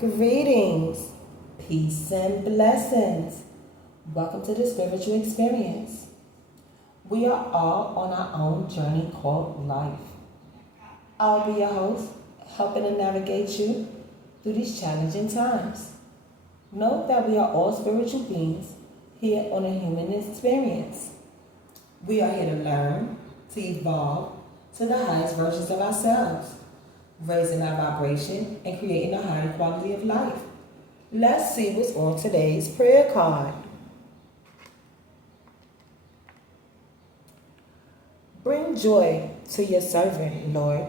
Greetings, peace and blessings. Welcome to the spiritual experience. We are all on our own journey called life. I'll be your host, helping to navigate you through these challenging times. Know that we are all spiritual beings here on a human experience. We are here to learn, to evolve to the highest versions of ourselves, raising our vibration and creating a higher quality of life. Let's see what's on today's prayer card. Bring joy to your servant, Lord,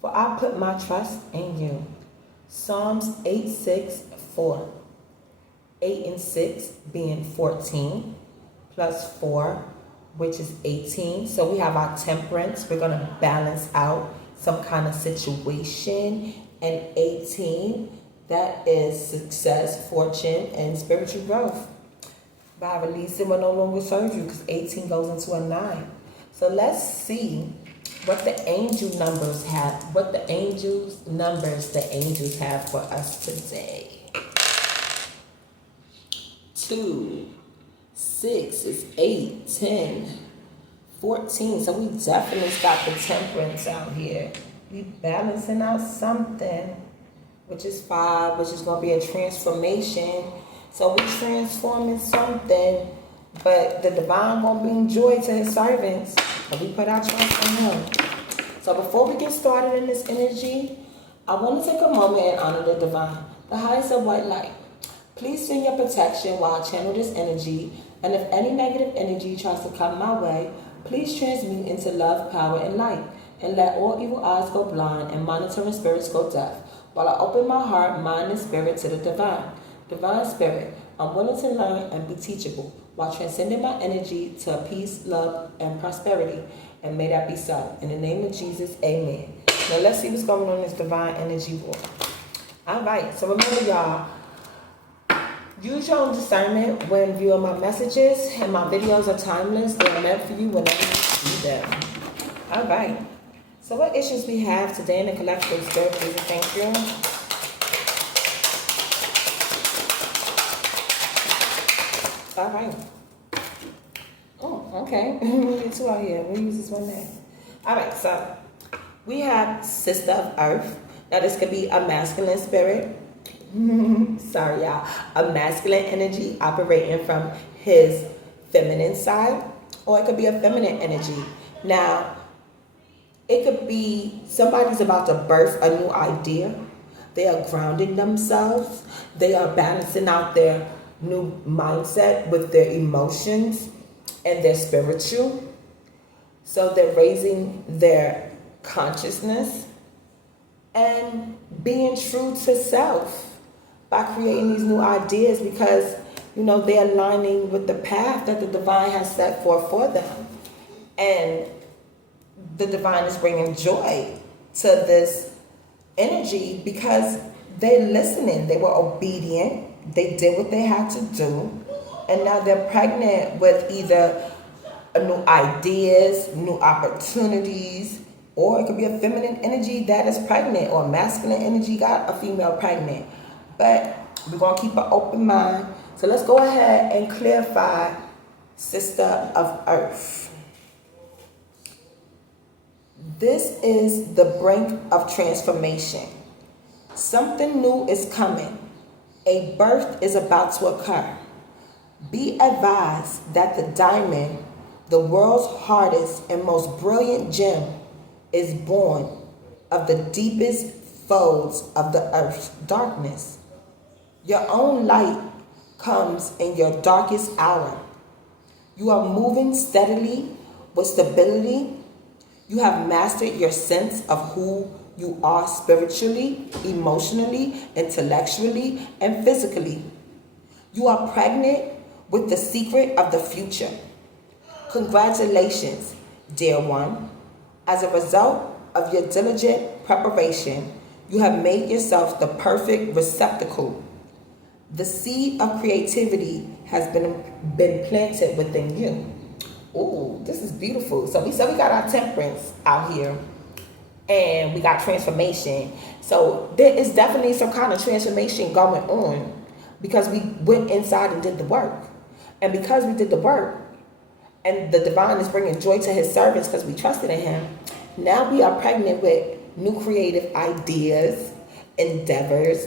for I put my trust in you. Psalms 8:6-4. 8 and 6 being 14, plus 4, which is 18. So we have our temperance. We're going to balance out some kind of situation. And 18, that is success, fortune, and spiritual growth. By releasing will no longer serve you, because 18 goes into a 9. So let's see what the angel numbers have, the angels have for us today. 2, 6 is 8, 10, 14. So we definitely got the temperance out here. We balancing out something, which is 5, which is going to be a transformation. So we transforming something, but the divine won't bring joy to his servants. But we put our trust in him. So before we get started in this energy, I want to take a moment and honor the divine, the highest of white light. Please send your protection while I channel this energy. And if any negative energy tries to come my way, please transmute into love, power, and light. And let all evil eyes go blind and monitoring spirits go deaf, while I open my heart, mind, and spirit to the divine. Divine Spirit, I'm willing to learn and be teachable, while transcending my energy to peace, love, and prosperity. And may that be so. In the name of Jesus, amen. Now let's see what's going on in this divine energy war. All right, so remember, y'all, use your own discernment when viewing my messages, and my videos are timeless. They are meant for you whenever you see them. All right. So what issues we have today in the collective spirit, please and thank you. All right. Oh, okay. We get 2 out here. We'll use this one there. All right, so we have Sister of Earth. Now this could be a masculine spirit. Sorry, y'all. A masculine energy operating from his feminine side, or it could be a feminine energy. Now, it could be somebody's about to birth a new idea. They are grounding themselves. They are balancing out their new mindset with their emotions and their spiritual. So they're raising their consciousness and being true to self by creating these new ideas, because they're aligning with the path that the divine has set forth for them. And the divine is bringing joy to this energy because they're listening. They were obedient. They did what they had to do. And now they're pregnant with either new ideas, new opportunities, or it could be a feminine energy that is pregnant, or a masculine energy got a female pregnant. But we're going to keep an open mind. So let's go ahead and clarify Sister of Earth. This is the brink of transformation. Something new is coming. A birth is about to occur. Be advised that the diamond, the world's hardest and most brilliant gem, is born of the deepest folds of the earth's darkness. Your own light comes in your darkest hour. You are moving steadily with stability. You have mastered your sense of who you are spiritually, emotionally, intellectually, and physically. You are pregnant with the secret of the future. Congratulations, dear one. As a result of your diligent preparation, you have made yourself the perfect receptacle. The seed of creativity has been planted within you. Ooh, this is beautiful. So we got our temperance out here. and we got transformation. So there is definitely some kind of transformation going on because we went inside and did the work. And because we did the work, and the divine is bringing joy to his servants because we trusted in him, now we are pregnant with new creative ideas, endeavors,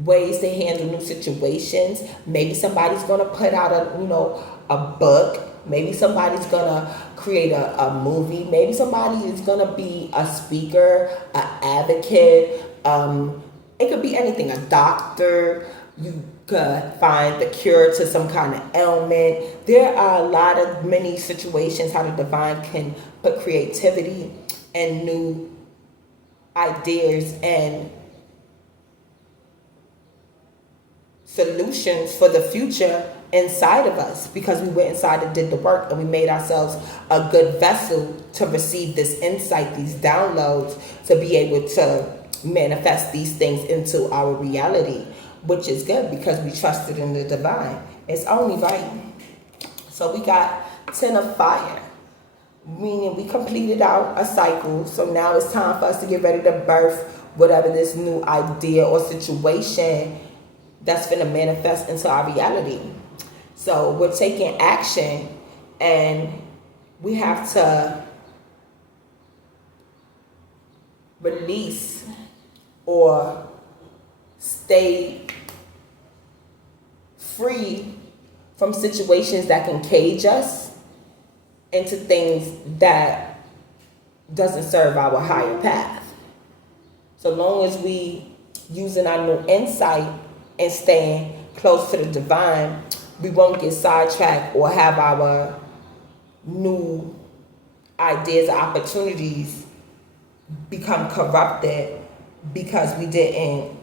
ways to handle new situations. Maybe somebody's going to put out a book. Maybe somebody's going to create a movie. Maybe somebody is going to be a speaker, an advocate. It could be anything, a doctor. You could find the cure to some kind of ailment. There are many situations how the divine can put creativity and new ideas and solutions for the future inside of us, because we went inside and did the work and we made ourselves a good vessel to receive this insight, these downloads, to be able to manifest these things into our reality, which is good because we trusted in the divine. It's only right. So we got 10 of fire, meaning we completed out a cycle. So now it's time for us to get ready to birth whatever this new idea or situation that's going to manifest into our reality. So we're taking action, and we have to release or stay free from situations that can cage us into things that doesn't serve our higher path. So long as we using our new insight and staying close to the divine, we won't get sidetracked or have our new ideas or opportunities become corrupted because we didn't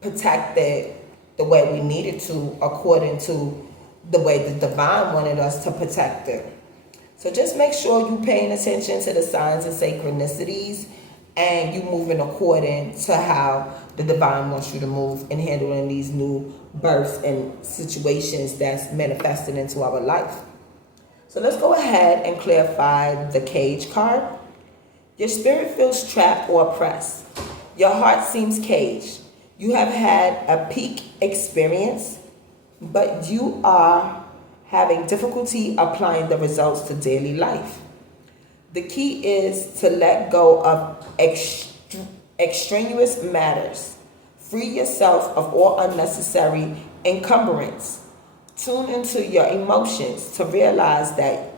protect it the way we needed to, according to the way the divine wanted us to protect it. So just make sure you're paying attention to the signs and synchronicities, and you moving according to how the divine wants you to move in handling these new births and situations that's manifested into our life. So let's go ahead and clarify the cage card. Your spirit feels trapped or oppressed. Your heart seems caged. You have had a peak experience, but you are having difficulty applying the results to daily life. The key is to let go of extraneous matters. Free yourself of all unnecessary encumbrance. Tune into your emotions to realize that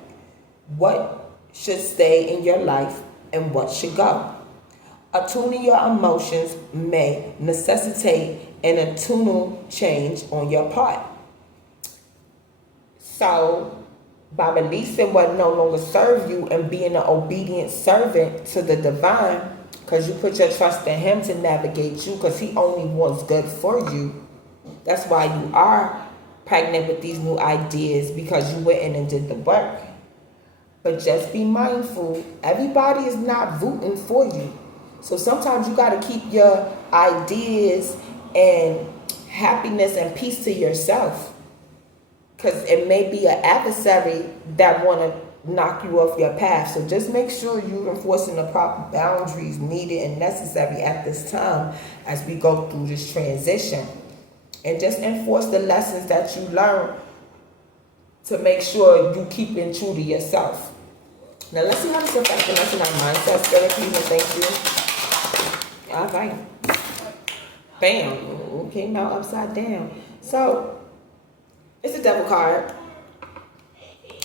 what should stay in your life and what should go. Attuning your emotions may necessitate an attunal change on your part. So, by releasing what no longer serves you and being an obedient servant to the divine, because you put your trust in him to navigate you, because he only wants good for you. That's why you are pregnant with these new ideas, because you went in and did the work. But just be mindful, everybody is not rooting for you. So sometimes you got to keep your ideas and happiness and peace to yourself. Because it may be an adversary that want to knock you off your path. So just make sure you're enforcing the proper boundaries needed and necessary at this time as we go through this transition. And just enforce the lessons that you learn to make sure you keep it true to yourself. Now let's see how this affects us in our mindset, spirit, please, and thank you. All right. Bam. Okay, now upside down. So it's a devil card.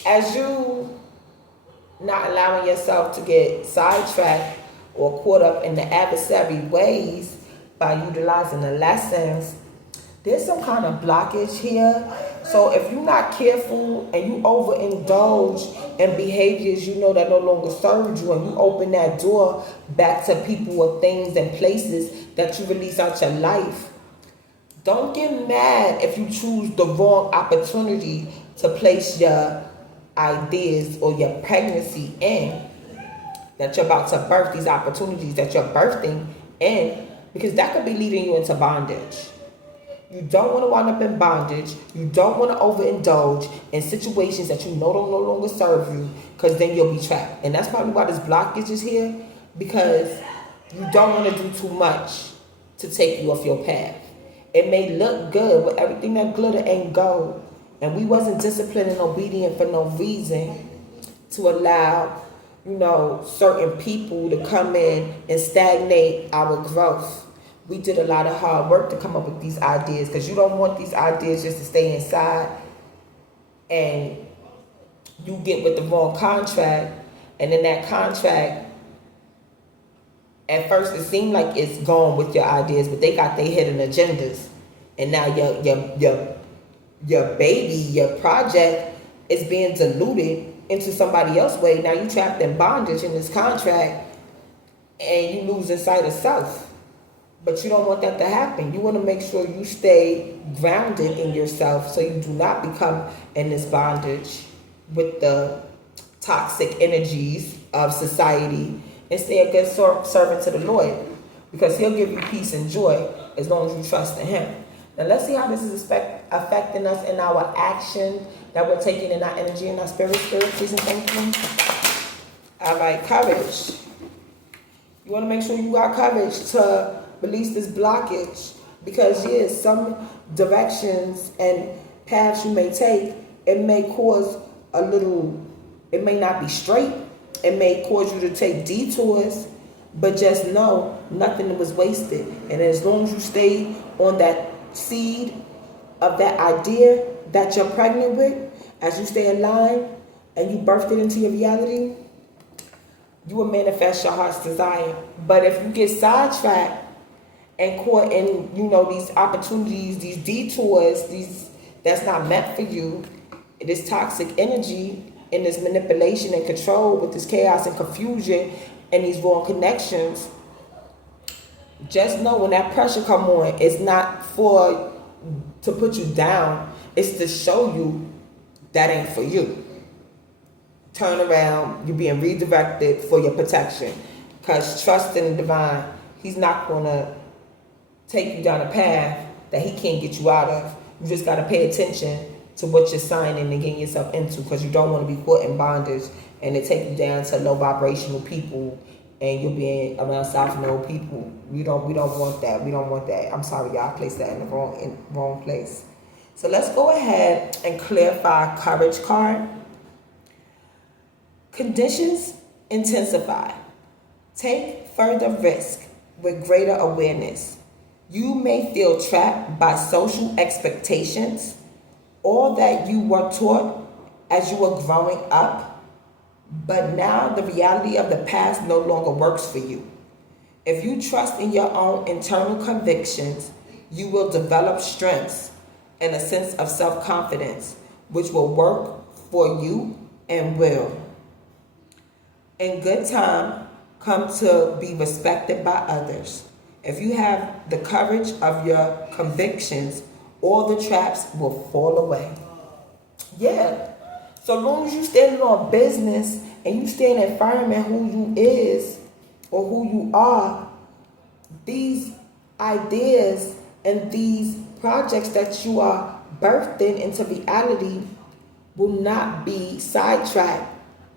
As you not allowing yourself to get sidetracked or caught up in the adversary ways by utilizing the lessons, there's some kind of blockage here. So if you're not careful and you overindulge in behaviors you know that no longer serve you, and you open that door back to people or things and places that you release out your life, don't get mad if you choose the wrong opportunity to place your ideas or your pregnancy in, that you're about to birth, these opportunities that you're birthing in, because that could be leading you into bondage. You don't want to wind up in bondage. You don't want to overindulge in situations that you know don't no longer serve you. because then you'll be trapped. And that's probably why this blockage is here, because you don't want to do too much to take you off your path. It may look good, but everything that glitter ain't gold. And we wasn't disciplined and obedient for no reason to allow, certain people to come in and stagnate our growth. We did a lot of hard work to come up with these ideas, because you don't want these ideas just to stay inside and you get with the wrong contract, and then that contract, at first it seemed like it's gone with your ideas, but they got their hidden agendas. And now your baby, your project is being diluted into somebody else's way. Now you trapped in bondage in this contract and you losing sight of self. But you don't want that to happen. You want to make sure you stay grounded in yourself so you do not become in this bondage with the toxic energies of society, and stay a good servant to the Lord, because he'll give you peace and joy as long as you trust in him. Now let's see how this is affecting us in our action that we're taking in our energy and our spirit, please and thank you. All right, courage. You want to make sure you got courage to release this blockage, because yes, some directions and paths you may take, it may cause it may not be straight. It may cause you to take detours, but just know nothing was wasted. And as long as you stay on that seed of that idea that you're pregnant with, as you stay aligned and you birthed it into your reality, you will manifest your heart's desire. But if you get sidetracked and caught in, these opportunities, these detours, that's not meant for you, this toxic energy and this manipulation and control with this chaos and confusion and these wrong connections, just know when that pressure come on, it's not to put you down. It's to show you that ain't for you. Turn around, you're being redirected for your protection. Because trust in the divine, he's not going to take you down a path that he can't get you out of. You just got to pay attention to what you're signing and getting yourself into, because you don't want to be caught in bondage and it take you down to low vibrational people and you're being around South Node people. We don't want that. We don't want that. I'm sorry, y'all placed that in the wrong place. So let's go ahead and clarify courage card. Conditions intensify. Take further risk with greater awareness. You may feel trapped by social expectations, all that you were taught as you were growing up, but now the reality of the past no longer works for you. If you trust in your own internal convictions, you will develop strengths and a sense of self-confidence, which will work for you and will, in good time, come to be respected by others. If you have the courage of your convictions, all the traps will fall away. Yeah. So long as you standing on business and you stand firm in who you is or who you are, these ideas and these projects that you are birthing into reality will not be sidetracked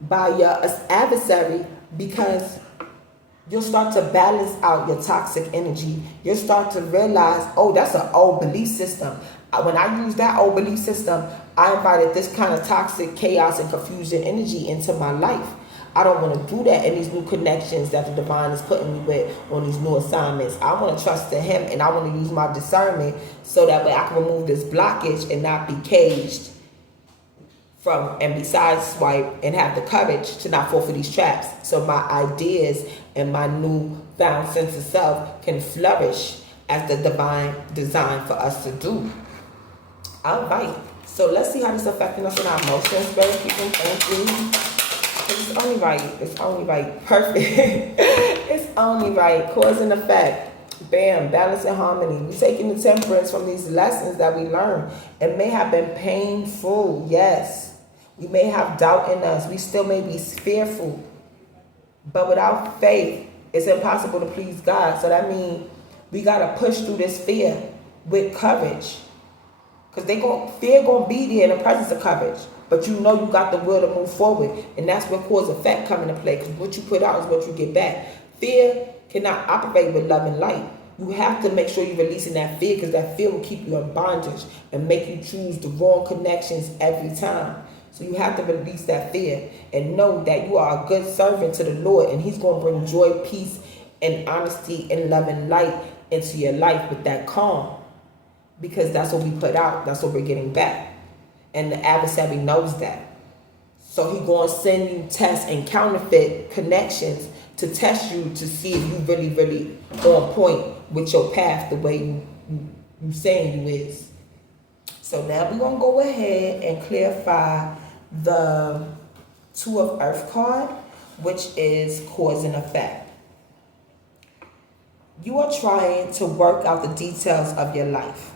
by your adversary, because you'll start to balance out your toxic energy. You'll start to realize, oh, that's an old belief system. When I use that old belief system, I invited this kind of toxic chaos and confusion energy into my life. I don't want to do that in these new connections that the divine is putting me with on these new assignments. I want to trust in him, and I want to use my discernment so that way I can remove this blockage and not be caged and be sideswiped, and have the courage to not fall for these traps, so my ideas and my new found sense of self can flourish as the divine designed for us to do. All right, so let's see how this is affecting us in our emotions. Very people, thank you. It's only right. It's only right. Perfect. It's only right. Cause and effect. Bam, balance and harmony. We're taking the temperance from these lessons that we learned. It may have been painful, yes. We may have doubt in us. We still may be fearful. But without faith, it's impossible to please God. So that means we got to push through this fear with courage. Because fear going to be there in the presence of courage. but you know you got the will to move forward. And that's where cause effect come into play, because what you put out is what you get back. Fear cannot operate with love and light. You have to make sure you're releasing that fear, because that fear will keep you in bondage and make you choose the wrong connections every time. So you have to release that fear and know that you are a good servant to the Lord, and he's going to bring joy, peace, and honesty and love and light into your life with that calm, because that's what we put out. That's what we're getting back. And the adversary knows that. So he's going to send you tests and counterfeit connections to test you to see if you really, really on point with your path the way you saying you is. So now we're going to go ahead and clarify the Two of Earth card, which is cause and effect. You are trying to work out the details of your life.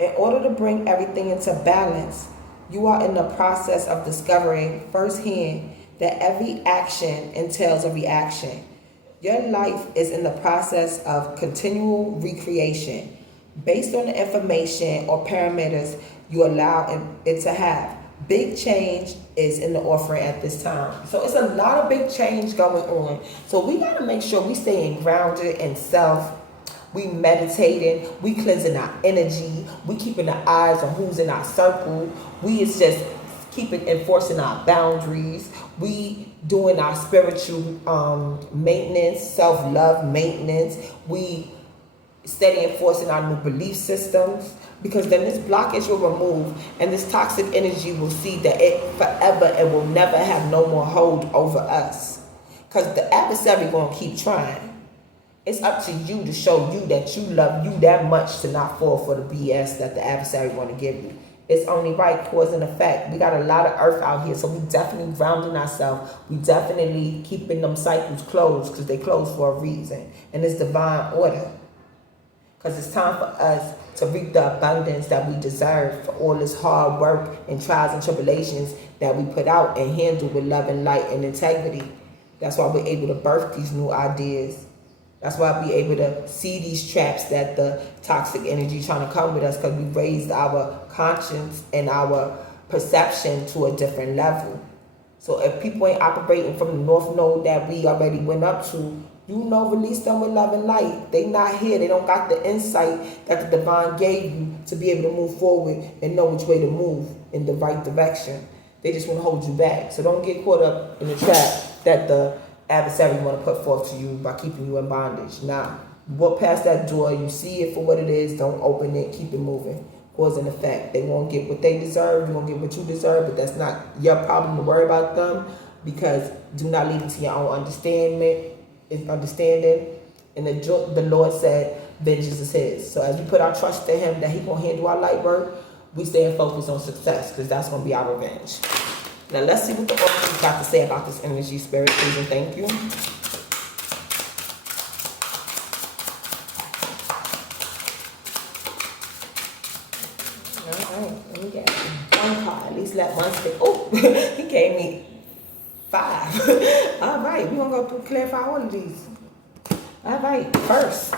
In order to bring everything into balance, you are in the process of discovering firsthand that every action entails a reaction. Your life is in the process of continual recreation based on the information or parameters you allow it to have. Big change is in the offering at this time. So it's a lot of big change going on. So we got to make sure we staying grounded in self. We meditating, we cleansing our energy, we keeping the eyes on who's in our circle. We is just keeping enforcing our boundaries. We doing our spiritual maintenance, self-love maintenance. We steady enforcing our new belief systems, because then this blockage will remove and this toxic energy will see that it forever and will never have no more hold over us, because the adversary gonna keep trying. It's up to you to show you that you love you that much to not fall for the BS that the adversary want to give you. It's only right, cause and effect. We got a lot of earth out here, so we definitely grounding ourselves. We definitely keeping them cycles closed, because they closed for a reason. And it's divine order. Because it's time for us to reap the abundance that we deserve for all this hard work and trials and tribulations that we put out and handle with love and light and integrity. That's why we're able to birth these new ideas. That's why we're able to see these traps that the toxic energy trying to come with us, because we raised our conscience and our perception to a different level. So if people ain't operating from the north node that we already went up to, release them with love and light. They not here. They don't got the insight that the divine gave you to be able to move forward and know which way to move in the right direction. They just want to hold you back. So don't get caught up in the trap that the adversary want to put forth to you by keeping you in bondage. Now, walk past that door. You see it for what it is. Don't open it. Keep it moving. Cause and effect. They won't get what they deserve. You won't get what you deserve, but that's not your problem to worry about them, because do not leave it to your own understanding. And the Lord said, vengeance is his. So as we put our trust in him that he gonna handle our light work, we stay focused on success, because that's gonna be our revenge. Now let's see what the oracle's got to say about this energy, spirit, please and thank you. All right, let me get one card. At least let one stick. Oh, he gave me 5. All right, we're going to go clarify all of these. All right, first,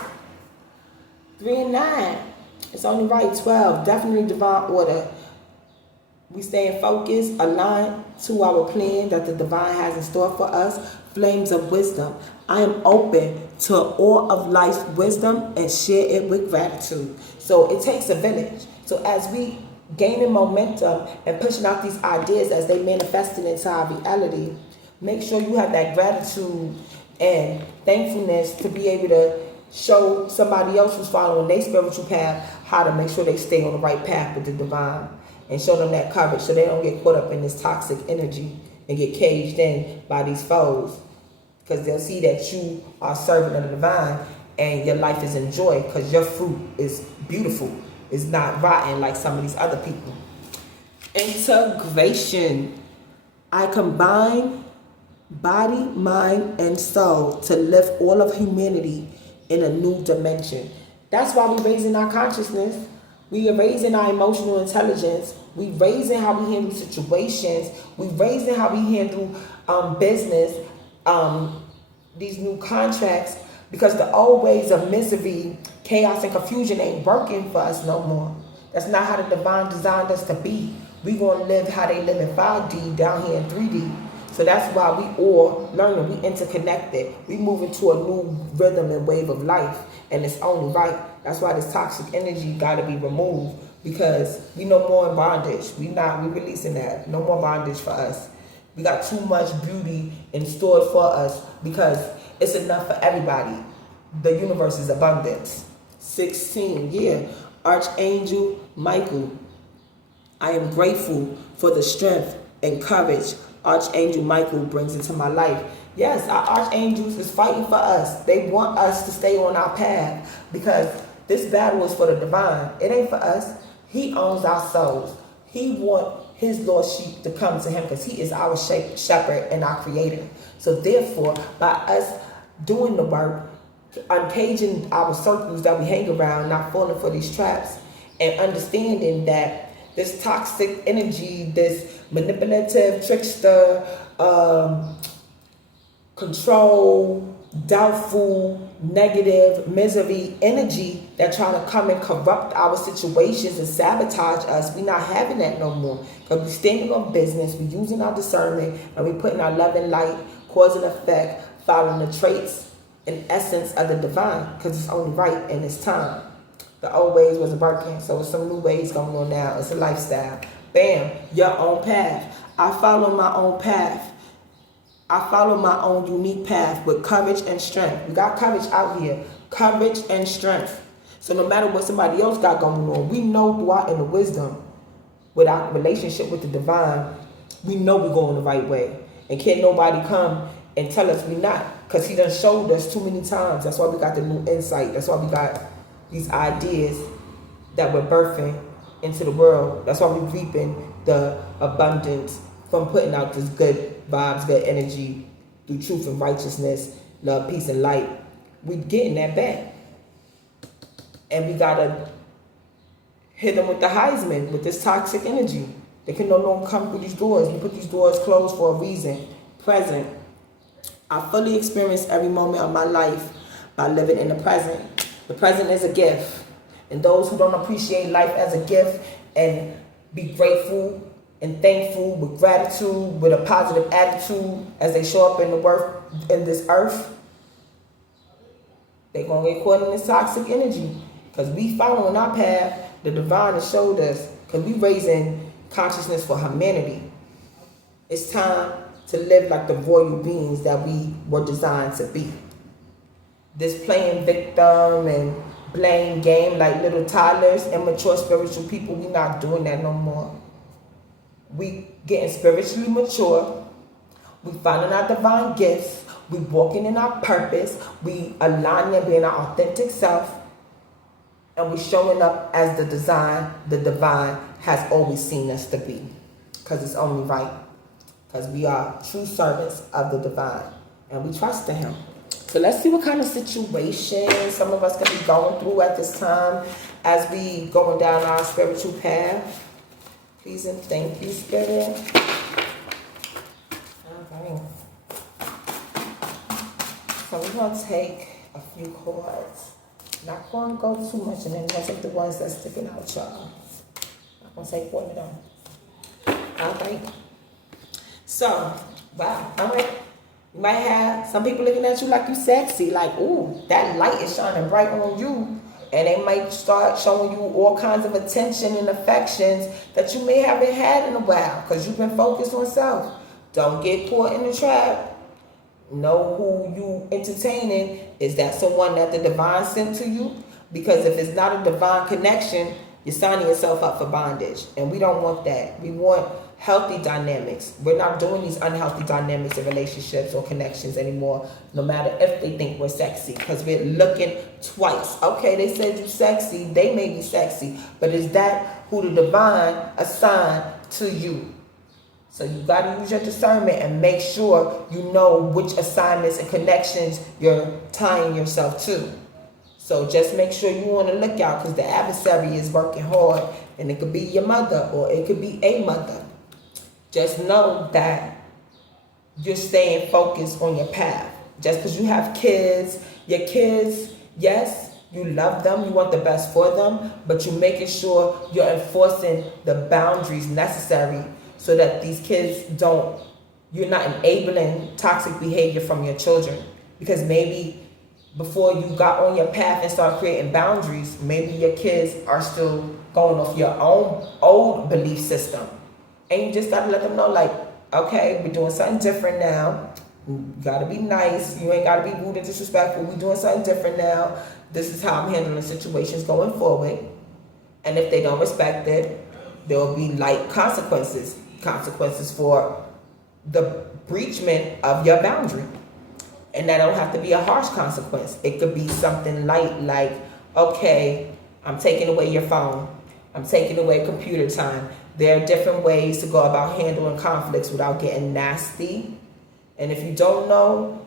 3 and 9. It's only right. 12, definitely divine order. We stay focused, aligned to our plan that the divine has in store for us. Flames of wisdom. I am open to all of life's wisdom and share it with gratitude. So it takes a village. So as we gaining momentum and pushing out these ideas as they manifested into our reality, make sure you have that gratitude and thankfulness to be able to show somebody else who's following their spiritual path how to make sure they stay on the right path with the divine, and show them that courage so they don't get caught up in this toxic energy and get caged in by these foes, because they'll see that you are serving of the divine and your life is in joy, because your fruit is beautiful. It's not rotten like some of these other people. Integration. I combine body, mind, and soul to lift all of humanity in a new dimension. That's why we're raising our consciousness. We are raising our emotional intelligence. We raising how we handle situations. We raising how we handle business, these new contracts, because the old ways of misery, chaos, and confusion ain't working for us no more. That's not how the divine designed us to be. We gonna live how they live in 5D down here in 3D. So that's why we all learning, we interconnected. We move into a new rhythm and wave of life, and it's only right. That's why this toxic energy gotta be removed, because we no more in bondage. We releasing that. No more bondage for us. We got too much beauty in store for us because it's enough for everybody. The universe is abundance. 16, yeah. Archangel Michael, I am grateful for the strength and courage Archangel Michael brings into my life. Yes, our archangels is fighting for us. They want us to stay on our path, because this battle is for the divine. It ain't for us. He owns our souls. He wants his lost sheep to come to him, because he is our shepherd and our creator. So therefore, by us doing the work, uncaging our circles that we hang around, not falling for these traps, and understanding that this toxic energy, this manipulative, trickster, control, doubtful, negative, misery energy that trying to come and corrupt our situations and sabotage us, we not having that no more. Because we standing on business, we using our discernment, and we putting our love and light, cause and effect, following the traits and essence of the divine, because it's only right in this time. The old ways wasn't working, so there's some new ways going on now. It's a lifestyle. Bam, your own path. I follow my own path. I follow my own unique path with courage and strength. We got courage out here. Courage and strength. So no matter what somebody else got going on, we know through our inner wisdom, with our relationship with the divine, we know we're going the right way. And can't nobody come and tell us we not, because he done showed us too many times. That's why we got the new insight. That's why we got these ideas that we're birthing into the world. That's why we're reaping the abundance from putting out this good vibes, good energy through truth and righteousness, love, peace, and light. We're getting that back. And we gotta hit them with the Heisman, with this toxic energy. They can no longer come through these doors. We put these doors closed for a reason. Present. I fully experience every moment of my life by living in the present. The present is a gift. And those who don't appreciate life as a gift and be grateful and thankful with gratitude, with a positive attitude as they show up in this earth, they're going to get caught in this toxic energy. Because we following our path, the divine has showed us, because we raising consciousness for humanity. It's time to live like the royal beings that we were designed to be. This playing victim and blame game like little toddlers, immature spiritual people, we not doing that no more. We getting spiritually mature. We finding our divine gifts. We walking in our purpose. We aligning and being our authentic self. And we showing up as the divine has always seen us to be. Because it's only right. Because we are true servants of the divine. And we trust in him. So let's see what kind of situation some of us can be going through at this time as we going down our spiritual path. Please and thank you, Spirit. All right. So we're going to take a few cards. Not going to go too much, and then we're going to take the ones that's sticking out, y'all. I'm going to take one of them. All right. So, wow. All right. You might have some people looking at you like you sexy, like, ooh, that light is shining bright on you. And they might start showing you all kinds of attention and affections that you may haven't had in a while because you've been focused on self. Don't get caught in the trap. Know who you entertaining. Is that someone that the divine sent to you? Because if it's not a divine connection, you're signing yourself up for bondage. And we don't want that. We want healthy dynamics. We're not doing these unhealthy dynamics in relationships or connections anymore, no matter if they think we're sexy, because we're looking twice. Okay, they said you sexy, they may be sexy, but is that who the divine assigned to you? So you got to use your discernment and make sure you know which assignments and connections you're tying yourself to. So just make sure you on the lookout, because the adversary is working hard, and it could be your mother or it could be a mother. Just know that you're staying focused on your path. Just because you have kids, your kids, yes, You love them, you want the best for them, but you're making sure you're enforcing the boundaries necessary so that these kids you're not enabling toxic behavior from your children. Because maybe before you got on your path and start creating boundaries, maybe your kids are still going off your own old belief system. And you just gotta let them know, like, okay, we're doing something different now. You gotta be nice. You ain't gotta be rude and disrespectful. We're doing something different now. This is how I'm handling situations going forward. And if they don't respect it, there will be light consequences. Consequences for the breachment of your boundary. And that don't have to be a harsh consequence. It could be something light like, okay, I'm taking away your phone. I'm taking away computer time. There are different ways to go about handling conflicts without getting nasty. And if you don't know,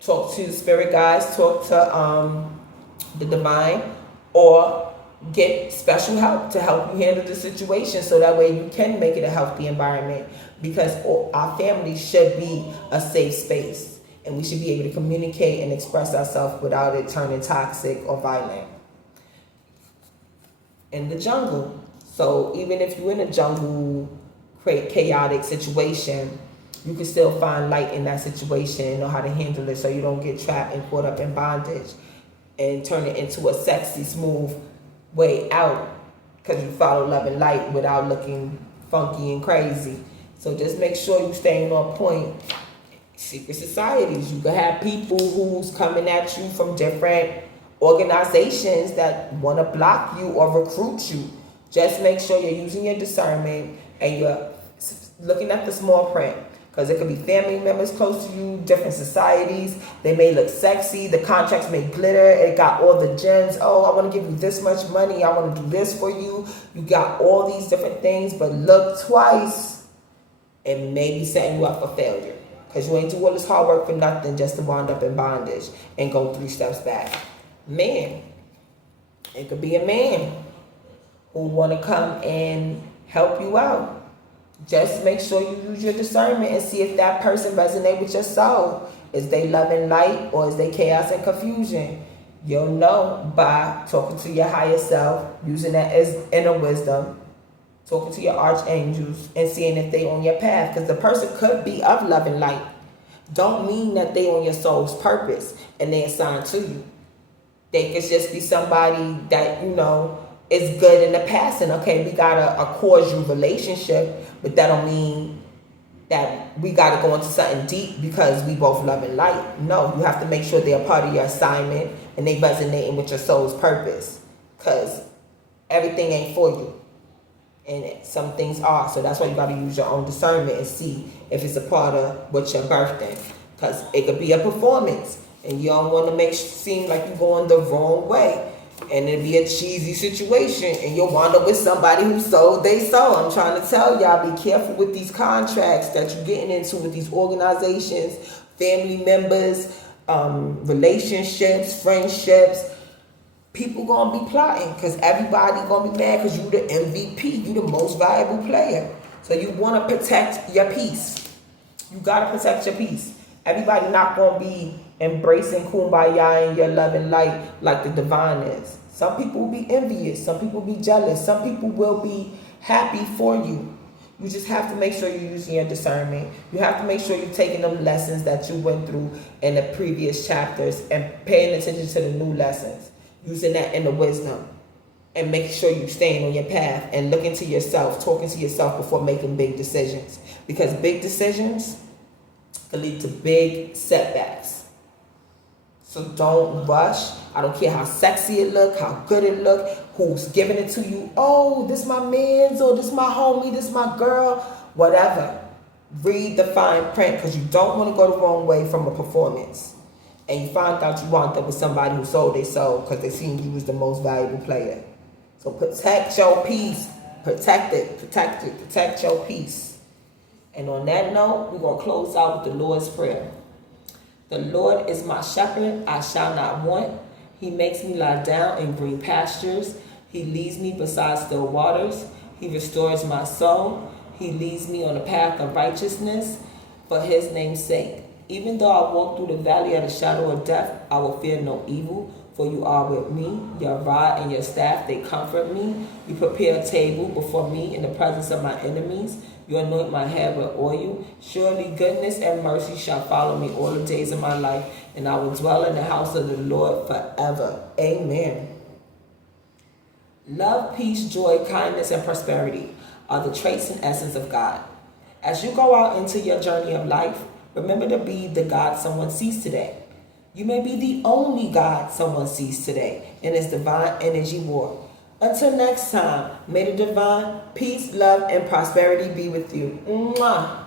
talk to spirit guides, talk to the divine, or get special help to help you handle the situation so that way you can make it a healthy environment, because our family should be a safe space and we should be able to communicate and express ourselves without it turning toxic or violent. In the jungle. So even if you're in a jungle, chaotic situation, you can still find light in that situation and know how to handle it so you don't get trapped and caught up in bondage and turn it into a sexy, smooth way out because you follow love and light without looking funky and crazy. So just make sure you're staying on point. Secret societies, you can have people who's coming at you from different organizations that want to block you or recruit you. Just make sure you're using your discernment and you're looking at the small print. Because it could be family members close to you, different societies. They may look sexy. The contracts may glitter. It got all the gems. Oh, I want to give you this much money. I want to do this for you. You got all these different things. But look twice. It may be setting you up for failure. Because you ain't do all this hard work for nothing just to wind up in bondage and go 3 steps back. Man. It could be a man who want to come and help you out. Just make sure you use your discernment and see if that person resonates with your soul. Is they love and light or is they chaos and confusion? You'll know by talking to your higher self, using that as inner wisdom, talking to your archangels and seeing if they on your path. Because the person could be of love and light. Don't mean that they on your soul's purpose and they assigned to you. They could just be somebody that, is good in the past, and okay, we got a cordial relationship, but that don't mean that we got to go into something deep because we both love and light. No, you have to make sure they're part of your assignment and they resonating with your soul's purpose, because everything ain't for you and some things are. So that's why you got to use your own discernment and see if it's a part of what you're birthing, because it could be a performance and you don't want to seem like you're going the wrong way. And it'd be a cheesy situation and you'll wind up with somebody who sold they soul. I'm trying to tell y'all, be careful with these contracts that you're getting into with these organizations, family members, relationships, friendships. People gonna be plotting because everybody gonna be mad because you the MVP, you the most valuable player. So you wanna protect your peace. You gotta protect your peace. Everybody not gonna be embracing kumbaya and your love and light like the divine is. Some people will be envious. Some people will be jealous. Some people will be happy for you. You just have to make sure you're using your discernment. You have to make sure you're taking them lessons that you went through in the previous chapters and paying attention to the new lessons. Using that inner wisdom and making sure you're staying on your path and looking to yourself, talking to yourself before making big decisions. Because big decisions can lead to big setbacks. So don't rush. I don't care how sexy it look, how good it look, who's giving it to you. Oh, this my man's, or this my homie, this my girl, whatever. Read the fine print, because you don't want to go the wrong way from a performance. And you find out you wound up with somebody who sold their soul because they seen you was the most valuable player. So protect your peace. Protect it. Protect your peace. And on that note, we're going to close out with the Lord's Prayer. The Lord is my shepherd, I shall not want. He makes me lie down in green pastures. He leads me beside still waters. He restores my soul. He leads me on the path of righteousness for his name's sake. Even though I walk through the valley of the shadow of death, I will fear no evil, For you are with me, your rod and your staff, they comfort me. You prepare a table before me in the presence of my enemies. You anoint my head with oil. Surely goodness and mercy shall follow me all the days of my life, and I will dwell in the house of the Lord forever. Amen. Love, peace, joy, kindness, and prosperity are the traits and essence of God. As you go out into your journey of life, remember to be the God someone sees today. You may be the only God someone sees today in this divine energy war. Until next time, may the divine peace, love, and prosperity be with you. Mwah.